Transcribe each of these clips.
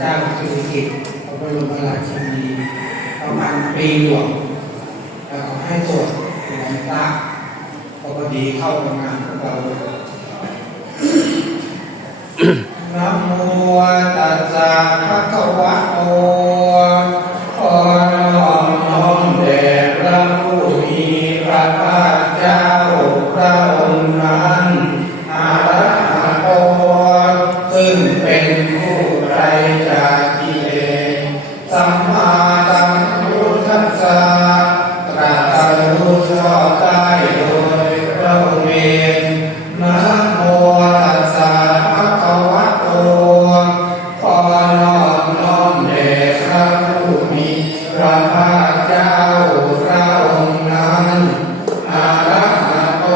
เจ้าสิริกิติ์พระบรมราชินีประมาณปีหลวงแล้วก็ให้ตรวจหลวงตาพอดีเข้าทำงานของเรานะโมตัสสะภะคะวะโตขอน้อมแด่พระผู้มีพระภาคเจ้าพระองค์นั้นอะระหะโตซึ่งเป็นผู้ไกลจากกิเลสสัมมาสัมพุทธัสสะตรัสรู้ชอบได้โดยพระองค์เองนะโมตัสสะภะคะวะโตขอนอบน้อมแด่พระผู้มีพระภาคเจ้าพระองค์นั้นอะระหะโต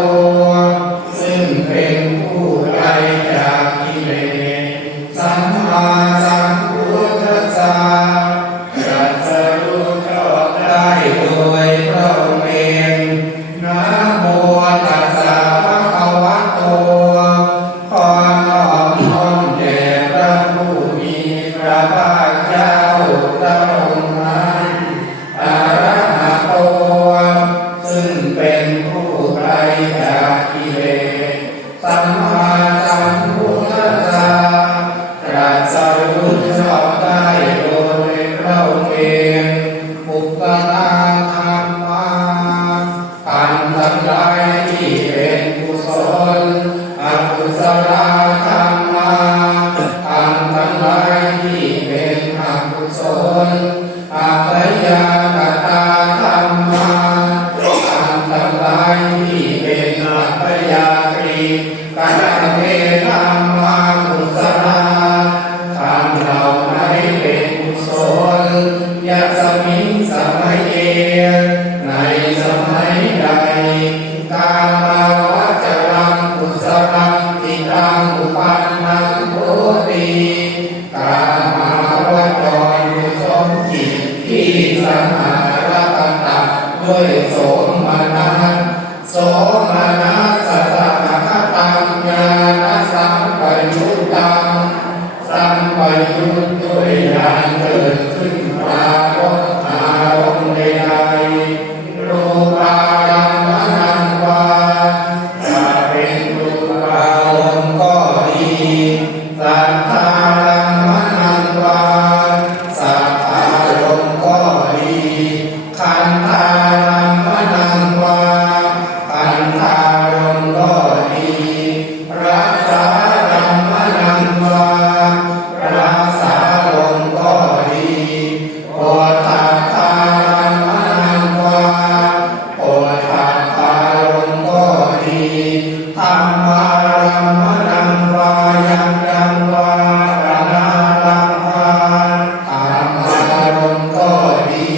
ซึ่งเป็นผู้ไกลจากกิเลสสัมมาสัมพุทธัสสะตรัสรู้ชอบได้โดยพระองค์เองนะโมตัสสะภะคะวะโตขอนอบน้อมแด่พระผู้มีพระภาคเจ้าพระองค์นั้นอะระหะโตซึ่งเป็นผู้ไกลจากกิเลสสัมมาสัมพุทธัสสะตรัสรู้ชอบได้โดยพระองค์เองปุปปาธัมมาอันทั้งหลายที่เป็นกุศลอกุศลธรรมาอันทั้งหลายที่เป็นอกุศลอัปยากตาธรรมาอันทั้งหลายที่เป็นอัปยากฤิกัณเทธรรมากุศลธรรมเหล่านั้นเป็นกุศลยัสมิงสมัยเองในสมัยใดกามาวจรังกุศลังทิตังอุปันนังโหติกามาวจรกุศลจิตที่สหรตะด้วยโสมนัสโสมนัสสะสะคตังญาณสัมปยุตตังสัมปยุตด้วยญาณเกิดขึ้นปรากฏอารมณ์ใดๆรูปารมณังวาจะเป็นรูปารมณ์ก็ดีสัทธารมณังวาสัทธารมณ์ก็ดีขันธารมณังวาขันธารมณ์ก็ดีรักษารมณังวารักษารมณ์ก็ดีโอทัฏฐารมณังวาโอทัฏฐารมณ์ก็ดีธรรมารมณังวายังวาปนาลังวาธรรมารมณ์ก็ดี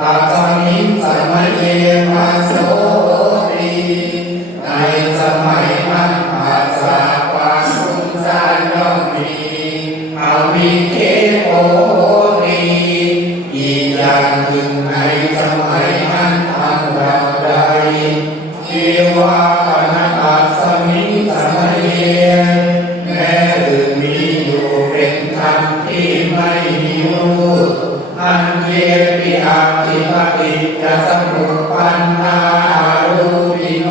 อาสมิงสมัยเยมาโสติในสมัยนั้นภาษาความสงสารย่อมมีอวิเคโอนีอีกอย่างหนึ่งในสมัยนั้นทำเราใดชีวาปนัสสมิงสมัยเยแม้อื่นมีอยู่เป็นธรรมที่ไม่มีรูปอันเยปิอาทิปติจะสมุปปันนารูปิโน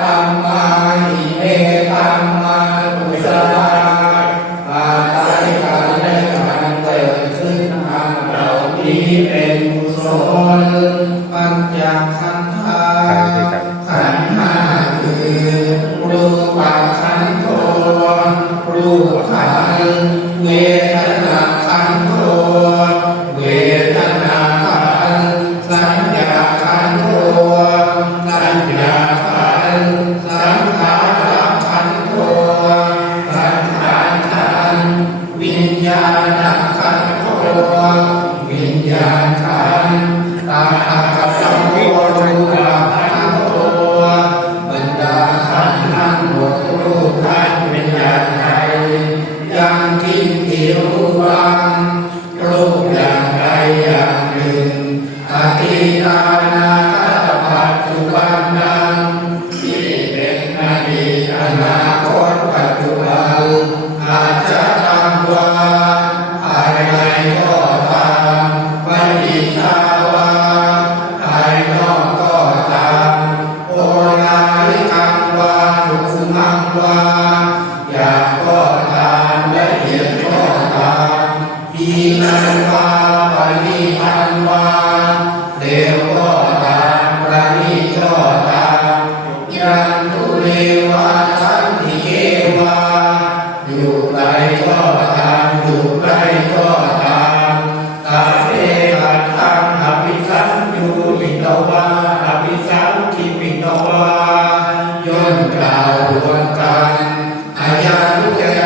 ธรรมานิเมธัมมากุศลาอาศัยกันและกันเกิดขึ้นทางเหล่านี้เป็นกุศลปัญจขันธาขันธ์ห้าคือรูปขันโธรูปขันธ์เวทนาขันโธเวทนาขันธ์สัญญาขันโธสัญญาขันธ์สังขารขันโธสังขารขันธ์วิญญาณขันโธวิญญาณขันธ์ตาหักสัมโพรูปขันโธบรรดาขันธ์ทั้งหมดรูปขันธ์เป็นอย่างไรยังกินทิว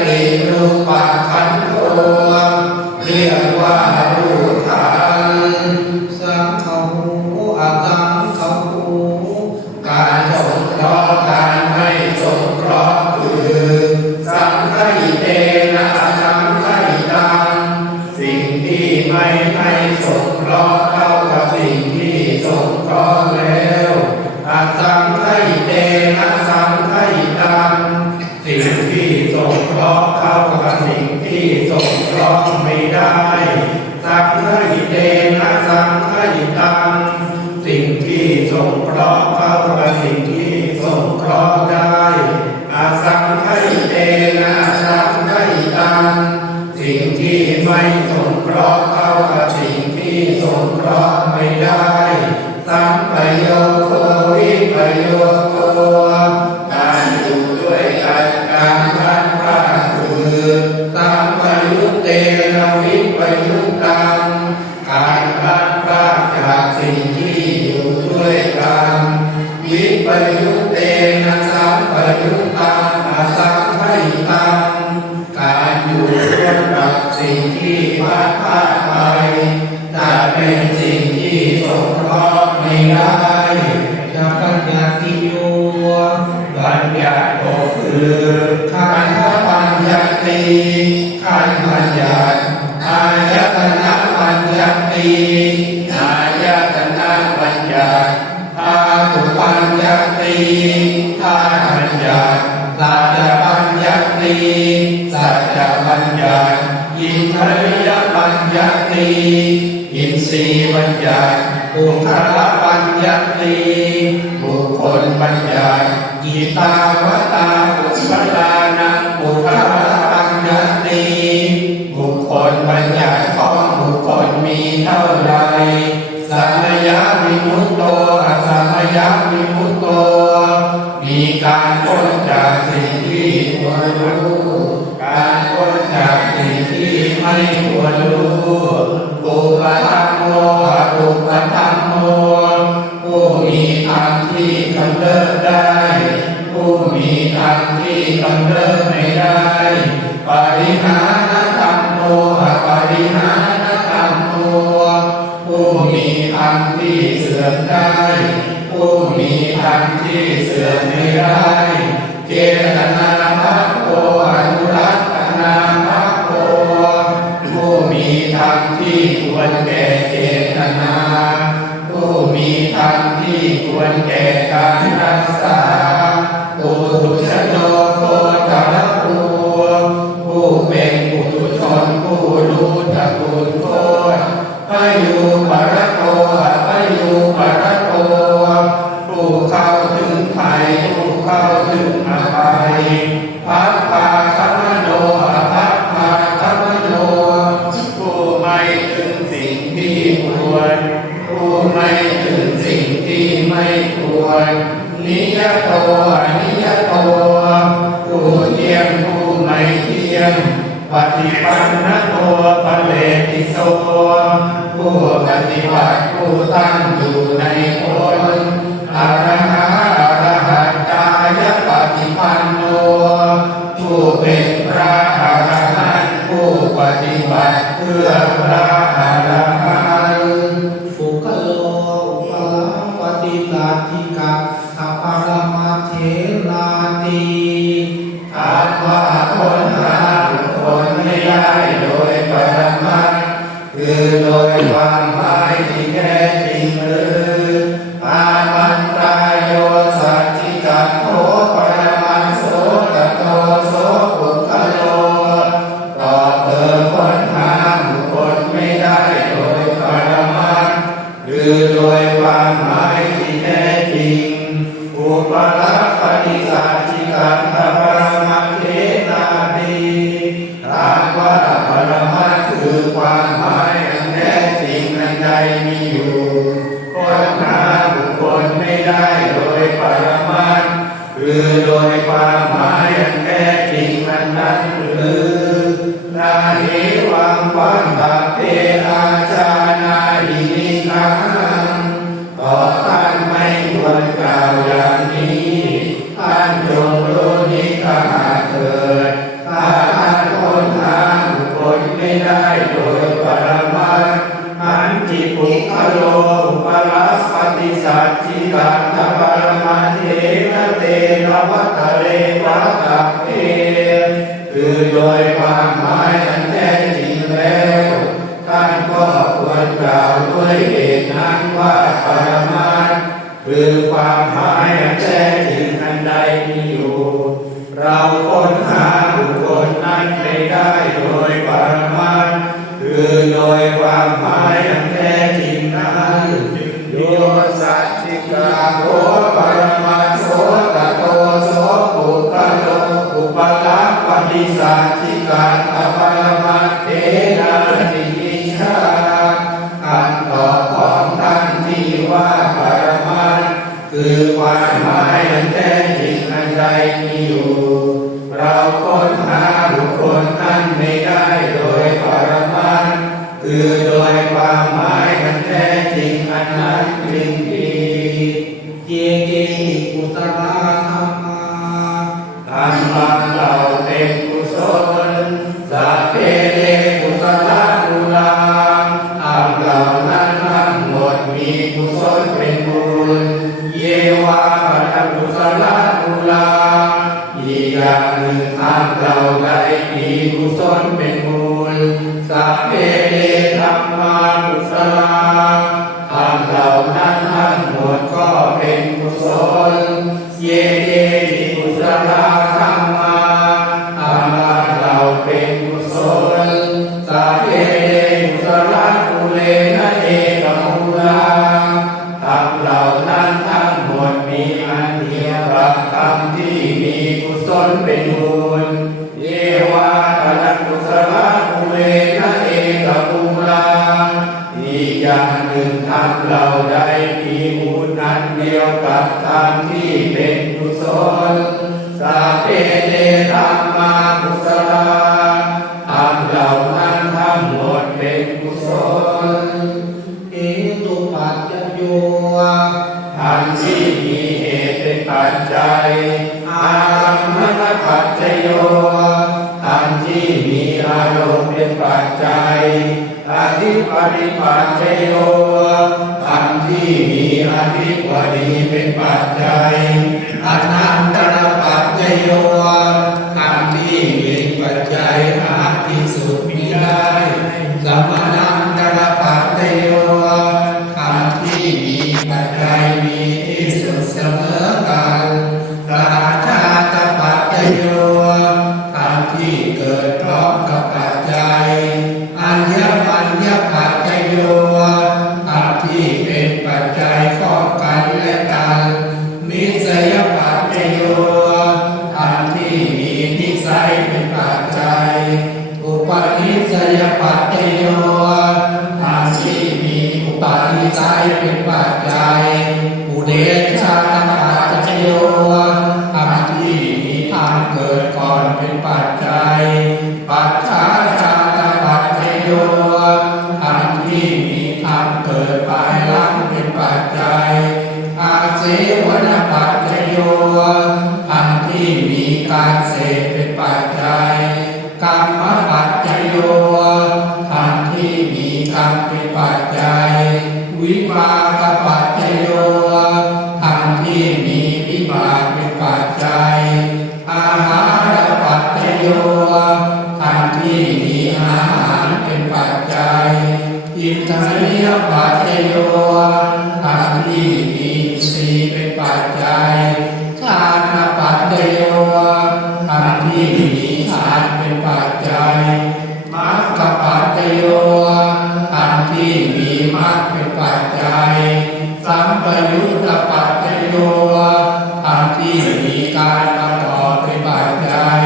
ติรูปะขันโธเรียกว่ารู้ทันสังขหูอสังขหูการสงเคราะห์การไม่สงเคราะห์คือสังฆิเตนะสังฆิตังสิ่งที่ไม่ให้สงเคราะห์เข้ากับสิ่งที่สงเคราะห์แล้วอสังฆิเตนะสังฆิตังสิ่งที่สงเคราะห์เข้ากับสิ่งที่สงเคราะห์ไม่ได้สังฆิเตนะสังฆิตังสิ่งที่สงเคราะห์เข้ากับสิ่งที่สงเคราะห์ได้อสังฆิเตนะสังฆิตังสิ่งที่ไม่สงเคราะห์เข้ากับสิ่งที่สงเคราะห์ไม่ได้สัมปโยโควิปโยโคการอยู่ด้วยกันการพัดพรากคือสัมปยุตเตนะวิปยุตตังการพัดพรากจากสิ่งที่อยู่ด้วยกันวิปยุตเตนะสัมปยุตตังอสังขหิตังการอยู่ร่วมกับสิ่งที่พัดพรากไปจะเป็นสิ่งที่สงเคราะห์ไม่ได้จะปัญญาติโยบัญญัติก็คือขันธ์ปัญญาติขันธ์ปัญญาอายตนะปัญญาติอายตนะปัญญาธาตุปัญญาติธาตุปัญญาสัจจะปัญญาติสัจจะปัญญาอินทรียปัญญาติอินทรีย์ปัญญาบุคลปัญญาติบุคคลปัญญาจิตาวตาบุคลานังบุคลปัญญาติบุคคลปัญญาของบุคคลมีเท่าไรสัมยาวิมุตโตอสัมยาวิมุตโตมีการพ้นจากสิ่งที่ควรรู้การพ้นจากสิ่งที่ไม่ควรรู้ปุปธัมโมปุปธัมโมผู้มีธรรมที่กำเริบได้ผู้มีธรรมที่กำเริบไม่ได้ปริหานธรรมโมปริหานธรรมโมผู้มีธรรมที่เสื่อมได้ผู้มีธรรมที่เสื่อมไม่ได้เจตนาภัพโพอนุรักษนาภัพโพผู้มีธรรมที่ควรแก่เจตนาผู้มีธรรมที่ควรแก่การรักษาปุถุชนโนโคตรภูผู้เป็นปุถุชนผู้รู้จักบุญโทษพยุปรโตพยุปรโตผู้เข้าถึงภัยผู้เข้าถึงอภัยภัพพาคัมโนภัพพาคัมโนผู้ไม่ถึงสิ่งที่ควรผู้ไม่ถึงสิ่งที่ไม่ควรนิยโตอนิยโตผู้เที่ยงผู้ไม่เที่ยงปฏิปันนโตปะเลติโสผู้ปฏิบัติผู้ตั้งอยู่ในผลอรหังอรหันตายปฏิปันโนผู้เป็นพระอรหันต์ผู้ปฏิบัติเพื่อพระอรหันต์สุขโลอุปลังปฏิลาธิกะอปารมาเถราติอาตว่าคนหาบุคคลไม่ได้โดยปรมัตถ์คือโดยความหมายที่แท้จริงหรืออามันตรายโยสัจจิกัตโธปรมัตถ์โสตโตโสปุคโลต่อเธอคนหาบุคคลไม่ได้โดยปรมัตถ์คือโดยความหมายที่แท้จริงอุปลักษปฏิสัจจิกัตถปรมัตถ์เทนาติถามว่าปรมัตถ์คือความหมายอันแท้จริงอันใดมีอยู่คนหาบุคคลไม่ได้โดยปรมัตถ์คือโดยความหมายอันแท้จริงอันนั้นหรือนาหิวังปันตเตอาจานาหินิคังต่อท่านไม่ควรกล่าวอย่างนี้ท่านจงรู้นิกหาเถิดถ้า โดยความหมายอันแท้จริงแล้วท่านก็ควรกล่าวด้วยเหตุนั้นว่าปรมัตถ์คือความหมายอันแท้จริงอันใดมีอยู่เราค้นหาบุคคลนั้นไม่ได้โดยปรมัตถ์คือโดยความหมายอันแท้จริงนั้นโยสัจจิกาโตปรมัตถ์โสตโตโสปุคคโลอุปลักขปฏิสัจจิกาตปรมัตถ์เถนะนิมิชาคำตอบของท่านที่ว่าปรมัตถ์คือความหมายอันแท้จริงอันใดมีอยู่เราค้นหาบุคคลนั้นไม่ได้โดยปรมัตถ์คือโดยความหมายอันแท้จริงอันนั้นจริงดีเยเกกุตระธรรมาธรรมะเราเป็นกุศลสัพเพเรกุศลกุลาธรรมเหล่านั้นทั้งหมดมีกุศลเป็นบุญเยวาปะกุศลกุลาอีกอย่างหนึ่งธรรมเราใดมีกุศลเป็นบุญสัพเพเรธัมมากุศลาธรรมเหล่านั้นทั้งหมดก็เป็นกุศลเยเกกุศลธัมมาธรรมเราเป็นกุศลสัพเพเรกุศลกุเลนะเอกมูลาธรรมเหล่านั้นทั้งหมดมีอันเดียวกับธรรมที่มีกุศลเป็นบุญเยวาปะกุศลกุเลนะเอกมูลาอีกอย่างหนึ่งธรรมเราใดมีบุญอันเดียวกับธรรมที่เป็นกุศลสัพเพเรธัมมากุศลาธรรมเหล่านั้นทั้งหมดเป็นกุศลเหตุปัจจโยธรรมที่มีเหตุเป็นปัจจัยอารมณปัจจโยธรรมที่มีอารมณ์เป็นปัจจัยอธิปติปัจจโยธรรมที่มีอธิปติเป็นปัจจัยอนันตรปัจจโยธรรมที่มีปัจจัยหาที่สุดมิได้สัมมานันตรปัจจโยธรรมที่มีปัจจัยมีที่สุดเสมอกันราชาตปัจจโยธรรมที่เกิดพร้อมกับปัจจัยอัญญมัญญปัจจโยธรรมที่เป็นปัจจัยข้องกันและกันนิสัยปัจจโยธรรมที่มีนิสัยเป็นปัจจัยอุปนิสัยปัจจโยธรรมที่มีอุปนิสัยเป็นปัจจัยอุเดชาปัจจโยธรรมที่มีธรรมเกิดก่อนเป็นปัจจัยปัจฉาชาปัจจโยธรรมที่มีธรรมเกิดภายหลังเป็นปัจจัยอาเสวนปัจจโยธรรมที่มีการเสพเป็นปัจจัยกรรมปัจจโยธรรมที่มีกรรมเป็นปัจจัยวิปากปัจจโยธรรมที่มีวิบากเป็นปัจจัยอาหารปัจจโยธรรมที่มีอาหารเป็นปัจจัยอินทรียปัจจโยธรรมที่มีอินทรีย์เป็นปัจจัยฌานปัจจโยธรรมที่มีฌานเป็นปัจจัยมรรคปัจจโยธรรมที่มีมรรคเป็นปัจจัยสัมปยุตตปัจจโยธรรมที่มีการประกอบเป็นปัจจัย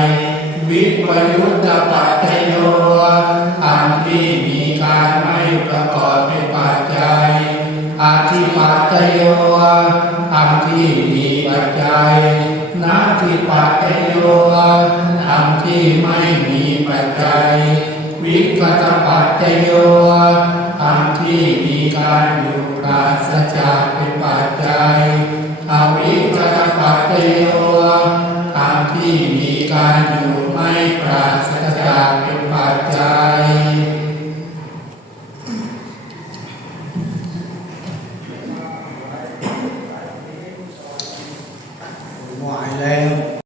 วิปยุตตปัจจโยธรรมที่มีการไม่ประกอบเป็นปัจจัยอธิปัจจโยธรรมที่มีปัจจัยนาทิปัจจโยธรรมที่ไม่มีปัจจัยวิกตปัจจโยธรรมที่มีการอยู่ปราศจากเป็นปัจจัยอวิกตปัจจโยธรรมที่มีการอยู่ไม่ปราศจากเป็นปัจจัย